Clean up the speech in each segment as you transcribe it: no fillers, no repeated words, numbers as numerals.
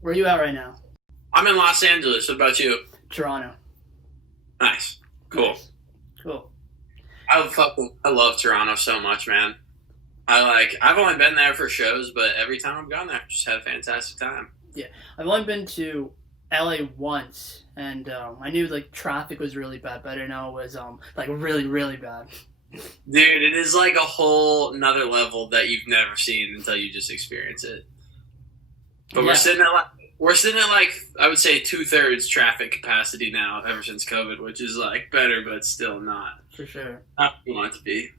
Where are you at right now? I'm in Los Angeles. What about you? Toronto. Nice. Cool. Nice. Cool. I love Toronto so much, man. I've only been there for shows, but every time I've gone there, I've just had a fantastic time. Yeah, I've only been to LA once, and I knew like traffic was really bad, but I didn't know it was like really really bad. Dude, it is like a whole another level that you've never seen until you just experience it. But Yeah, we're sitting at like I would say 2/3 traffic capacity now ever since COVID, which is like better, but still for sure. not what you want it to be.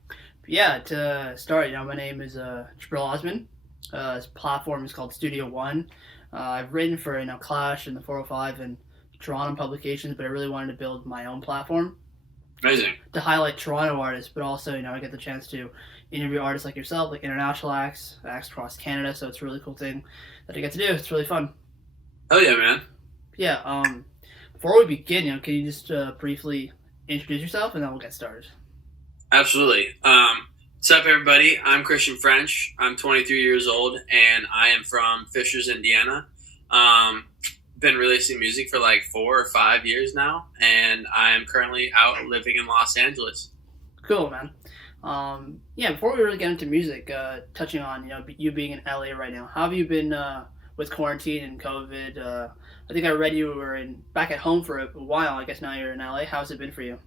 But yeah, to start, my name is Jibril Osman. This platform is called Studio One. I've written for Clash and the 405 and Toronto publications, but I really wanted to build my own platform Amazing. to highlight Toronto artists, but also I get the chance to interview artists like yourself, like international acts across Canada. So it's a really cool thing that I get to do. It's really fun. Oh yeah, man. Yeah. Before we begin, can you just briefly introduce yourself, and then we'll get started. Absolutely. What's up, everybody? I'm Christian French. I'm 23 years old, and I am from Fishers, Indiana. Been releasing music for like 4 or 5 years now, and I am currently out living in Los Angeles. Cool, man. Yeah. Before we really get into music, touching on you being in LA right now, how have you been with quarantine and COVID? I think I read you were back at home for a while. I guess now you're in LA. How's it been for you?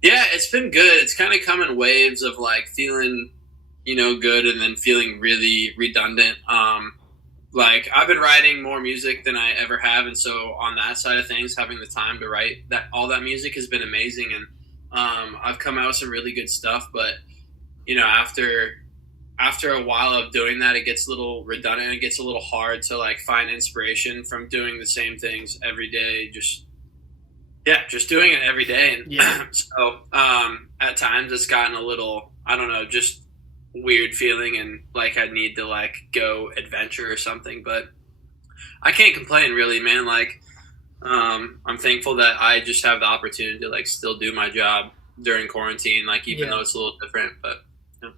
Yeah, it's been good. It's kind of come in waves of like feeling, good and then feeling really redundant. Like I've been writing more music than I ever have, and so on that side of things, having the time to write all that music has been amazing, and I've come out with some really good stuff. But after a while of doing that, it gets a little redundant. It gets a little hard to like find inspiration from doing the same things every day. Just doing it every day, Yeah. and so at times it's gotten a little, I don't know, just weird feeling, and like I need to like go adventure or something. But I can't complain, really, man. Like I'm thankful that I just have the opportunity to like still do my job during quarantine, like even Yeah. though it's a little different. But yeah.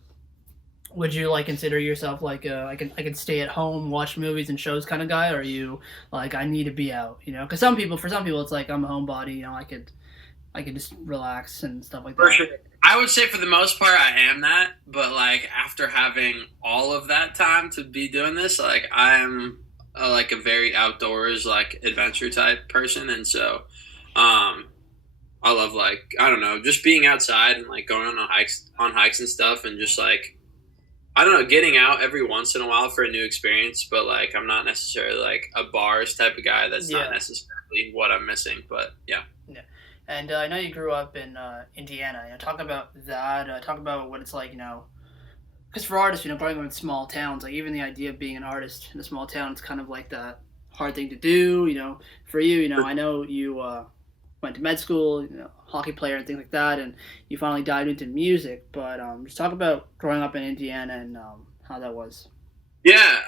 Would you like consider yourself like I can stay at home, watch movies and shows kind of guy, or are you like I need to be out? Because for some people it's like I'm a homebody. I could just relax and stuff like For that. sure. I would say for the most part I am that, but like after having all of that time to be doing this, like I'm like a very outdoors like adventure type person, and so um I love like I don't know, just being outside and like going on hikes and stuff, and just like I don't know, getting out every once in a while for a new experience. But like I'm not necessarily like a bars type of guy. That's not Yeah. necessarily what I'm missing. But yeah. Yeah. And I know you grew up in Indiana. Talk about that. Talk about what it's like. Because for artists, growing up in small towns, like even the idea of being an artist in a small town, it's kind of like that hard thing to do. For you, I know you went to med school, hockey player and things like that, and you finally dived into music. But just talk about growing up in Indiana and how that was. Yeah,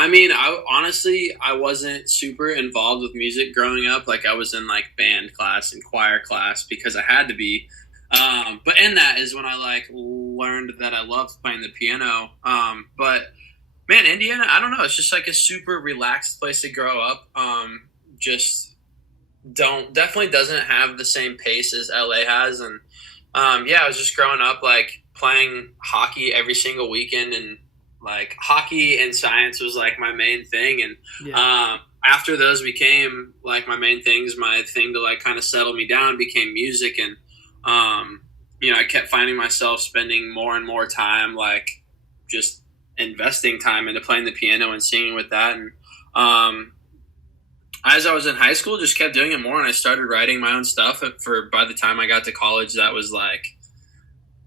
I mean, I wasn't super involved with music growing up. Like I was in like band class and choir class because I had to be. But in that is when I like learned that I loved playing the piano. But man, Indiana, I don't know. It's just like a super relaxed place to grow up. Just don't definitely doesn't have the same pace as LA has, and yeah, I was just growing up like playing hockey every single weekend, and like hockey and science was like my main thing, and Yeah. after those became like my main things, my thing to like kind of settle me down became music, and I kept finding myself spending more and more time like just investing time into playing the piano and singing with that, and as I was in high school, just kept doing it more, and I started writing my own stuff. For by the time I got to college, that was like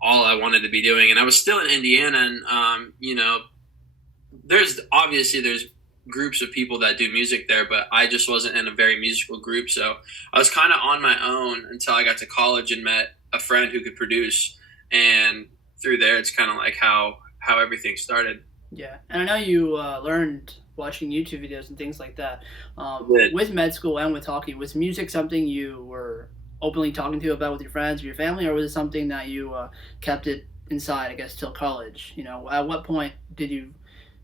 all I wanted to be doing, and I was still in Indiana. And there's groups of people that do music there, but I just wasn't in a very musical group, so I was kind of on my own until I got to college and met a friend who could produce, and through there, it's kind of like how everything started. Yeah, and I know you learned watching YouTube videos and things like that. Good. With med school and with hockey, was music something you were openly talking to about with your friends or your family, or was it something that you kept it inside, I guess, till college? At what point did you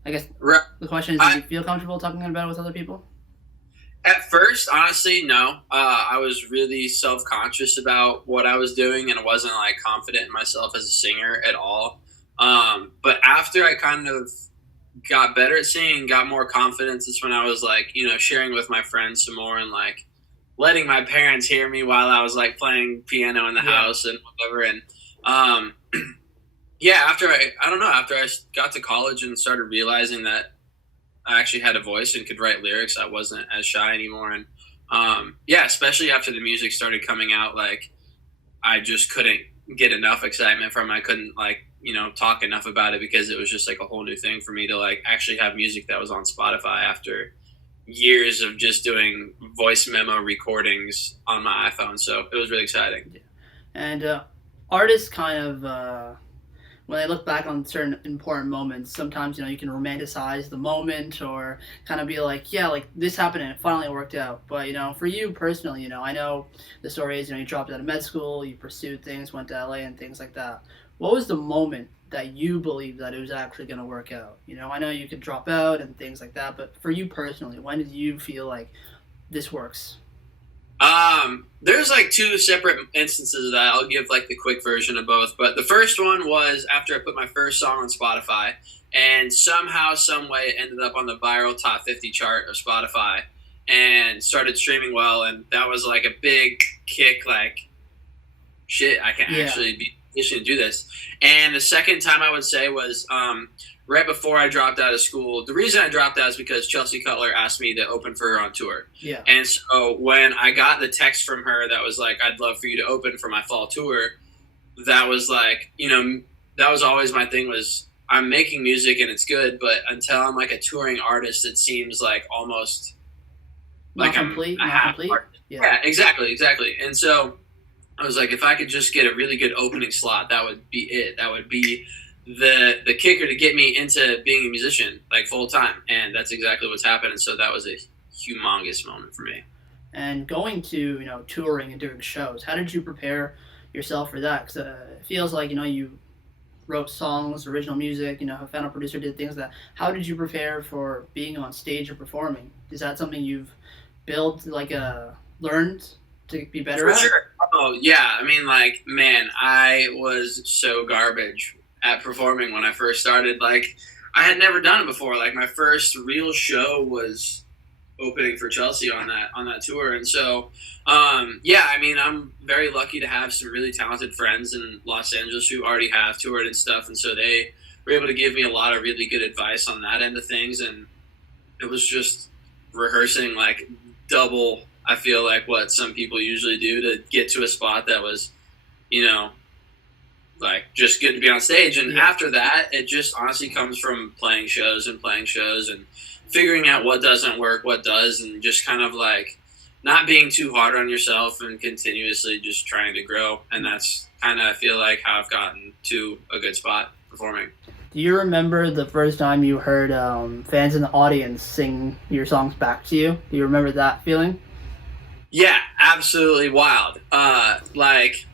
I guess Right. the question is, did you feel comfortable talking about it with other people? At first, honestly, no. I was really self-conscious about what I was doing, and I wasn't like confident in myself as a singer at all. But after I kind of got better at singing, got more confidence, it's when I was like, sharing with my friends some more and like letting my parents hear me while I was like playing piano in the Yeah. house and whatever. And um, yeah, after I got to college and started realizing that I actually had a voice and could write lyrics, I wasn't as shy anymore. And yeah, especially after the music started coming out, like I just couldn't get enough excitement from it. I couldn't like, talk enough about it because it was just like a whole new thing for me to like actually have music that was on Spotify after years of just doing voice memo recordings on my iPhone. So it was really exciting. Yeah. And artists kind of when they look back on certain important moments, sometimes you can romanticize the moment or kind of be like, yeah, like this happened and it finally worked out. But for you personally, I know the story is you dropped out of med school, you pursued things, went to LA and things like that. What was the moment that you believed that it was actually going to work out? I know you could drop out and things like that, but for you personally, when did you feel like this works? There's like two separate instances of that. I'll give like the quick version of both. But the first one was after I put my first song on Spotify, and somehow, some way, it ended up on the viral top 50 chart of Spotify, and started streaming well. And that was like a big kick. Like, shit, I can Yeah. actually be positioned to do this. And the second time I would say was right before I dropped out of school. The reason I dropped out is because Chelsea Cutler asked me to open for her on tour. Yeah. And so when I got the text from her that was like, I'd love for you to open for my fall tour, that was like, that was always my thing was I'm making music and it's good, but until I'm like a touring artist, it seems like almost Not like complete. I'm a Not half complete. artist. Yeah. Yeah, exactly. And so I was like, if I could just get a really good opening slot, that would be it. That would be the kicker to get me into being a musician like full time, and that's exactly what's happened. And so that was a humongous moment for me. And going to touring and doing shows, how did you prepare yourself for that? Because it feels like you wrote songs, original music, found a producer, did things like that. How did you prepare for being on stage and performing? Is that something you've built, like learned to be better For at? sure. Oh yeah, I mean, like, man, I was so garbage at performing when I first started. Like, I had never done it before. Like, my first real show was opening for Chelsea on that tour, and so yeah, I mean, I'm very lucky to have some really talented friends in Los Angeles who already have toured and stuff, and so they were able to give me a lot of really good advice on that end of things, and it was just rehearsing like double. I feel like what some people usually do to get to a spot that was, like just good to be on stage. And Yeah. after that, it just honestly comes from playing shows and figuring out what doesn't work, what does, and just kind of like not being too hard on yourself and continuously just trying to grow. And that's kind of, I feel like, how I've gotten to a good spot performing. Do you remember the first time you heard fans in the audience sing your songs back to you? Do you remember that feeling? Yeah, absolutely wild. Like,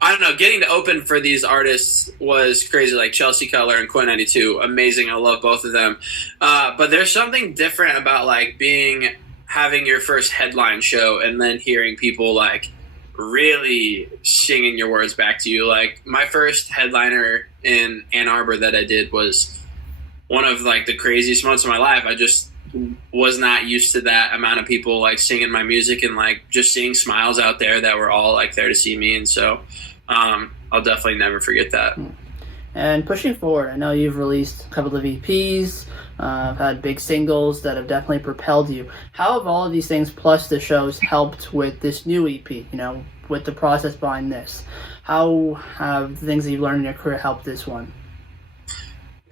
I don't know, getting to open for these artists was crazy, like Chelsea Cutler and Quinn 92. Amazing. I love both of them. But there's something different about like having your first headline show and then hearing people like really singing your words back to you. Like, my first headliner in Ann Arbor that I did was one of like the craziest moments of my life. I just was not used to that amount of people like singing my music and like just seeing smiles out there that were all like there to see me. And so I'll definitely never forget that. And pushing forward, I know you've released a couple of EPs, had big singles that have definitely propelled you. How have all of these things plus the shows helped with this new EP, with the process behind this? How have the things that you've learned in your career helped this one?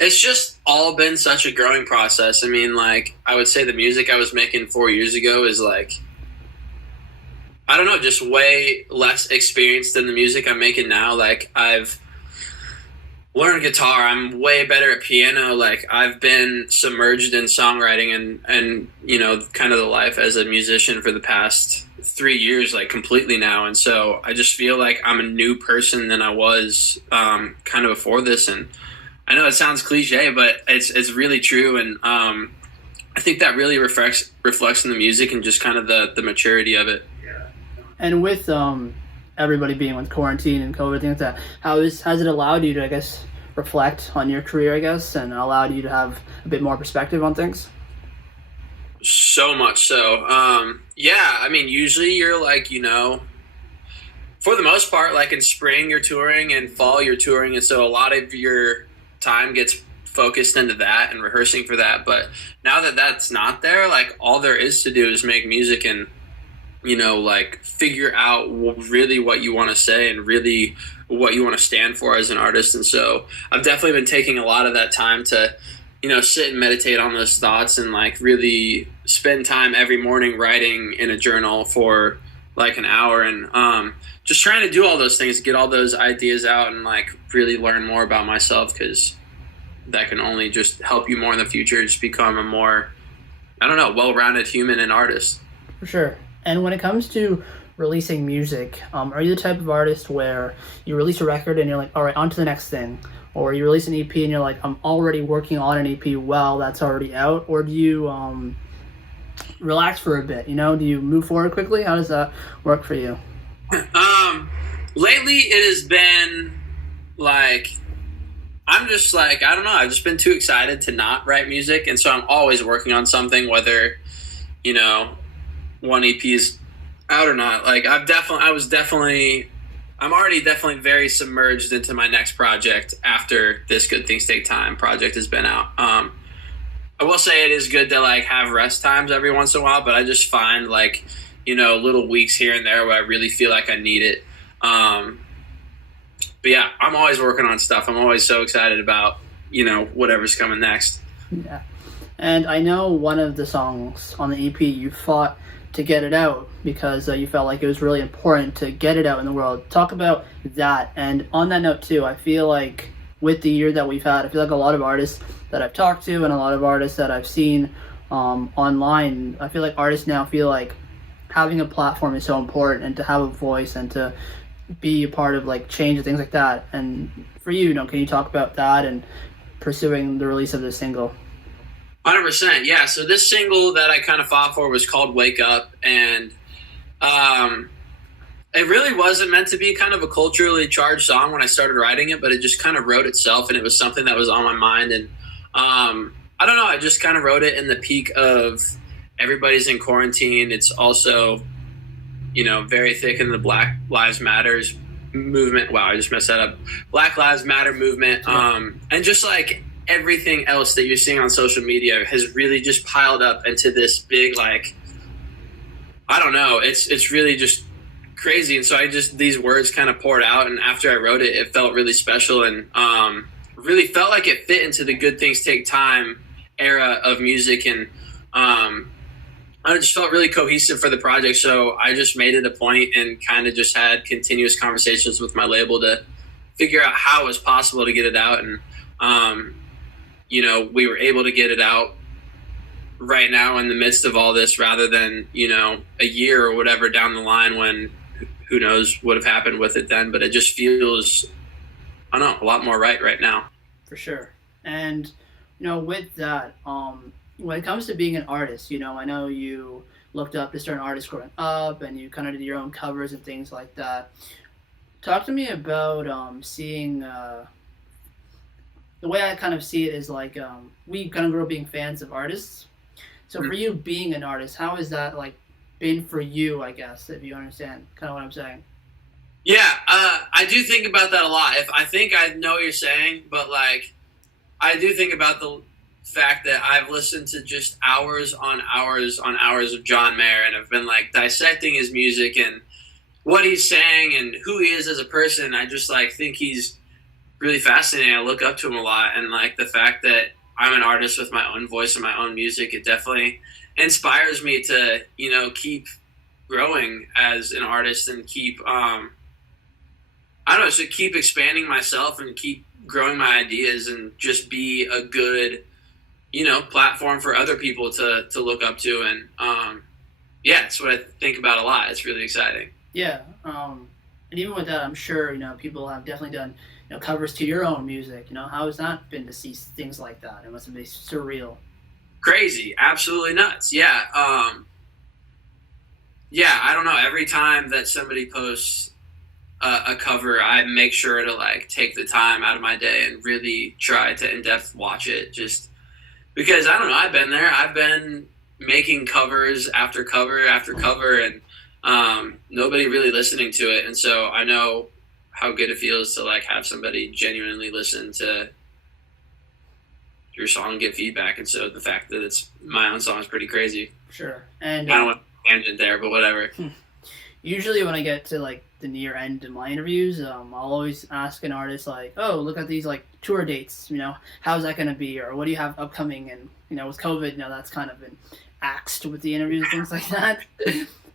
It's just all been such a growing process. I mean, like, I would say the music I was making 4 years ago is like, I don't know, just way less experienced than the music I'm making now. Like, I've learned guitar. I'm way better at piano. Like, I've been submerged in songwriting and kind of the life as a musician for the past 3 years, like completely now. And so I just feel like I'm a new person than I was kind of before this. And I know it sounds cliche, but it's really true, and I think that really reflects in the music and just kind of the maturity of it. And with everybody being with quarantine and COVID, things like that, has it allowed you to, I guess, reflect on your career, I guess, and allowed you to have a bit more perspective on things? So much so. Yeah, I mean, usually you're like, for the most part, like in spring you're touring and fall you're touring, and so a lot of your time gets focused into that and rehearsing for that. But now that that's not there, like all there is to do is make music and like figure out really what you want to say and really what you want to stand for as an artist. And so I've definitely been taking a lot of that time to sit and meditate on those thoughts and like really spend time every morning writing in a journal for like an hour and just trying to do all those things, get all those ideas out and like really learn more about myself, because that can only just help you more in the future, just become a more, I don't know, well-rounded human and artist. For sure. And when it comes to releasing music, are you the type of artist where you release a record and you're like, all right, on to the next thing? Or you release an EP and you're like, I'm already working on an EP while that's already out? Or do you relax for a bit? Do you move forward quickly? How does that work for you? Lately it has been like, I'm just like, I don't know, I've just been too excited to not write music. And so I'm always working on something, whether, one EP is out or not. Like I'm already definitely very submerged into my next project after this Good Things Take Time project has been out. I will say it is good to like have rest times every once in a while, but I just find like, little weeks here and there where I really feel like I need it. But yeah, I'm always working on stuff. I'm always so excited about, whatever's coming next. Yeah. And I know one of the songs on the EP, you fought to get it out because you felt like it was really important to get it out in the world. Talk about that. And on that note too, I feel like with the year that we've had, I feel like a lot of artists that I've talked to and a lot of artists that I've seen online, I feel like artists now feel like having a platform is so important and to have a voice and to be a part of like change and things like that. And for you, can you talk about that and pursuing the release of this single? 100%. Yeah. So this single that I kind of fought for was called Wake Up. And it really wasn't meant to be kind of a culturally charged song when I started writing it, but it just kind of wrote itself and it was something that was on my mind. And I don't know, I just kind of wrote it in the peak of everybody's in quarantine. It's also, very thick in the Black Lives Matters movement. Wow, I just messed that up. Black Lives Matter movement. And just like everything else that you're seeing on social media has really just piled up into this big, like, I don't know, it's really just crazy. And so these words kind of poured out, and after I wrote it, it felt really special and really felt like it fit into the Good Things Take Time era of music. And I just felt really cohesive for the project. So I just made it a point and kind of just had continuous conversations with my label to figure out how it was possible to get it out. And we were able to get it out right now in the midst of all this rather than, a year or whatever down the line when who knows what have happened with it then. But it just feels, I don't know, a lot more right now. For sure. And, with that, when it comes to being an artist, I know you looked up to certain artists growing up and you kind of did your own covers and things like that. Talk to me about seeing... the way I kind of see it is like we kind of grew up being fans of artists. So for you being an artist, how has that like been for you, I guess, if you understand kind of what I'm saying? Yeah, I do think about that a lot. I think I know what you're saying, but like I do think about the fact that I've listened to just hours on hours on hours of John Mayer and I've been like dissecting his music and what he's saying and who he is as a person. I just like think he's really fascinating. I look up to him a lot, and like the fact that I'm an artist with my own voice and my own music, it definitely inspires me to keep growing as an artist and keep keep expanding myself and keep growing my ideas and just be a good platform for other people to look up to. And it's what I think about a lot. It's really exciting. Yeah. And even with that, I'm sure people have definitely done covers to your own music. How has that been to see things like that? It must have been surreal. Crazy, absolutely nuts. Yeah, I don't know. Every time that somebody posts a cover, I make sure to like take the time out of my day and really try to in depth watch it. Just because I don't know, I've been there. I've been making covers after cover after cover, and nobody really listening to it. And so I know how good it feels to like have somebody genuinely listen to your song and get feedback. And so the fact that it's my own song is pretty crazy. Sure. And I don't want to tangent there, but whatever. Usually when I get to like the near end of my interviews, I'll always ask an artist like, "Oh, look at these like tour dates. How's that going to be, or what do you have upcoming?" And with COVID, that's kind of been axed with the interviews, things like that.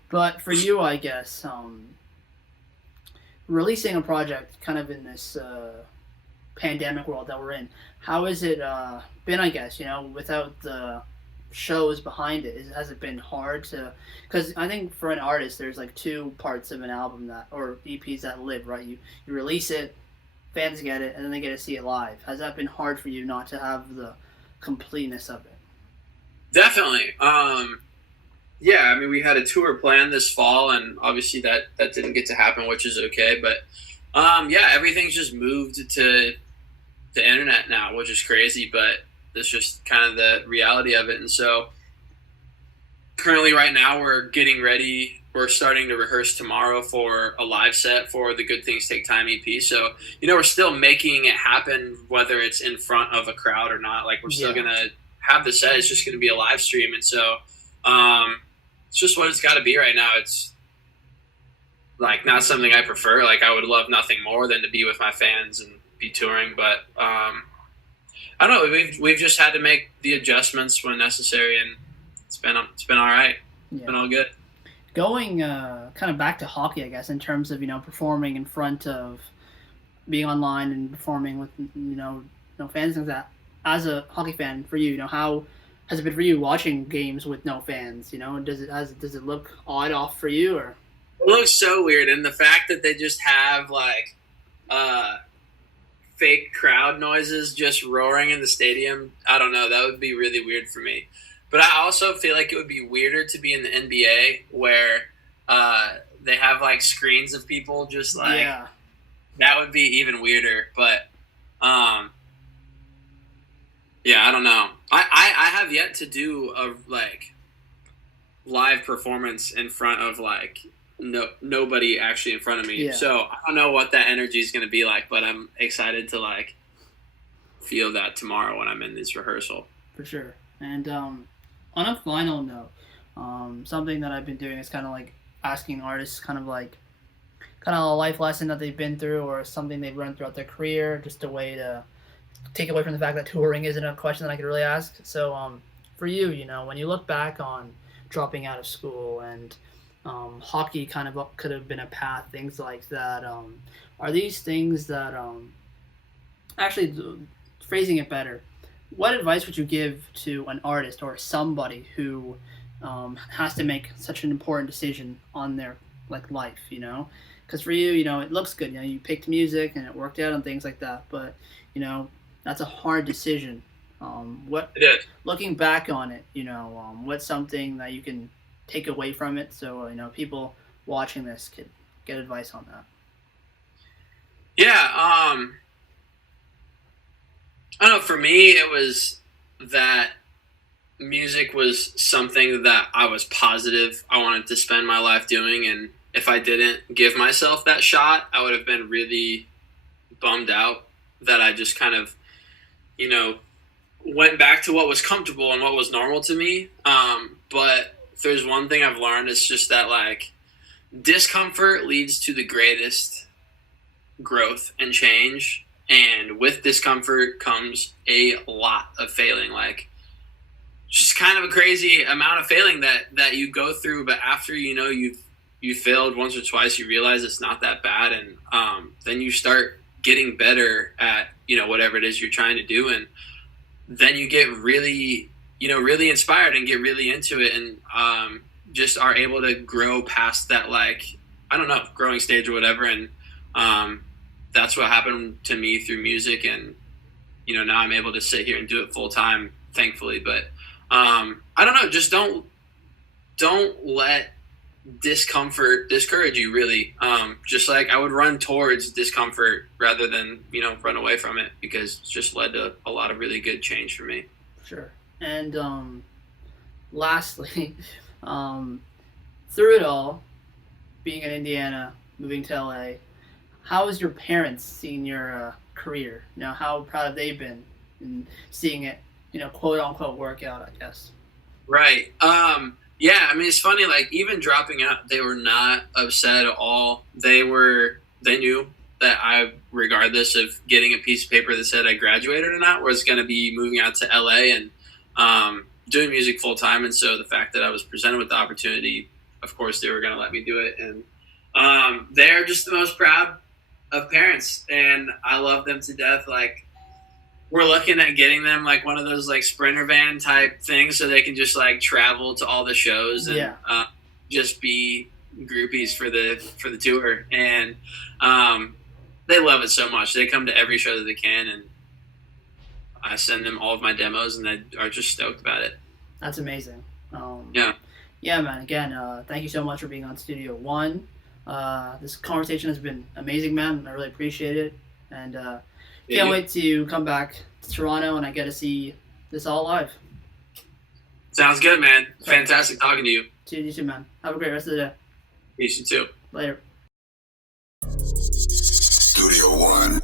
But for you, I guess, releasing a project kind of in this pandemic world that we're in, how has it been? I guess without the shows behind it, has it been hard to? Because I think for an artist, there's like two parts of an album that or EPs that live, right. You release it, fans get it, and then they get to see it live. Has that been hard for you not to have the completeness of it? Definitely. Yeah, I mean, we had a tour planned this fall, and obviously that didn't get to happen, which is okay. But yeah, everything's just moved to the internet now, which is crazy, but that's just kind of the reality of it. And so currently right now we're getting ready. We're starting to rehearse tomorrow for a live set for the Good Things Take Time EP. So, we're still making it happen, whether it's in front of a crowd or not. Like, we're still going to have the set. It's just going to be a live stream. And so it's just what it's got to be right now. It's like not something I prefer. Like, I would love nothing more than to be with my fans and be touring. But I don't know. We've just had to make the adjustments when necessary, and it's been all right. It's been all good. Going kind of back to hockey, I guess, in terms of performing in front of, being online and performing with fans and things like that. As a hockey fan, for you, how has it been for you watching games with no fans? Does it look odd off for you, or? It looks so weird, and the fact that they just have like fake crowd noises just roaring in the stadium, I don't know, that would be really weird for me. But I also feel like it would be weirder to be in the NBA where they have like screens of people just like that would be even weirder. But yeah, I don't know. I have yet to do a like live performance in front of like nobody actually in front of me. So I don't know what that energy is going to be like, but I'm excited to like feel that tomorrow when I'm in this rehearsal. For sure. And on a final note, something that I've been doing is kind of like asking artists kind of a life lesson that they've been through or something they've learned throughout their career, just a way to take away from the fact that touring isn't a question that I could really ask. So for you, when you look back on dropping out of school and hockey kind of could have been a path, things like that, are these things that actually, phrasing it better, what advice would you give to an artist or somebody who has to make such an important decision on their life? Because for you, it looks good. You picked music and it worked out and things like that. But that's a hard decision. Looking back on it, what's something that you can take away from it so people watching this could get advice on that? Yeah. I don't know. For me, it was that music was something that I was positive I wanted to spend my life doing, and if I didn't give myself that shot, I would have been really bummed out that I just kind of, went back to what was comfortable and what was normal to me. But if there's one thing I've learned, it's just that like discomfort leads to the greatest growth and change. And with discomfort comes a lot of failing, like just kind of a crazy amount of failing that you go through. But after, you failed once or twice, you realize it's not that bad. And then you start getting better at, whatever it is you're trying to do. And then you get really, really inspired and get really into it and just are able to grow past that, like, I don't know, growing stage or whatever. And that's what happened to me through music, and now I'm able to sit here and do it full time, thankfully. But I don't know, just don't let discomfort discourage you, really. Just like I would run towards discomfort rather than run away from it, because it's just led to a lot of really good change for me. Sure. And lastly, through it all, being in Indiana, moving to LA, how has your parents seen your career? How proud have they been in seeing it, quote unquote work out, I guess? Right. Yeah, I mean, it's funny, like, even dropping out, they were not upset at all. They knew that I, regardless of getting a piece of paper that said I graduated or not, was going to be moving out to LA and doing music full time. And so the fact that I was presented with the opportunity, of course, they were going to let me do it. And they're just the most proud of parents, and I love them to death. Like, we're looking at getting them like one of those like Sprinter van type things, so they can just like travel to all the shows and just be groupies for the tour. And they love it so much. They come to every show that they can, and I send them all of my demos, and they are just stoked about it. That's amazing. Yeah, man. Again, thank you so much for being on Studio One. This conversation has been amazing, man. I really appreciate it, and can't wait to come back to Toronto and I get to see this all live. Sounds good, man. Fantastic talking to you. You too, man. Have a great rest of the day. Peace, you too. Later. Studio One.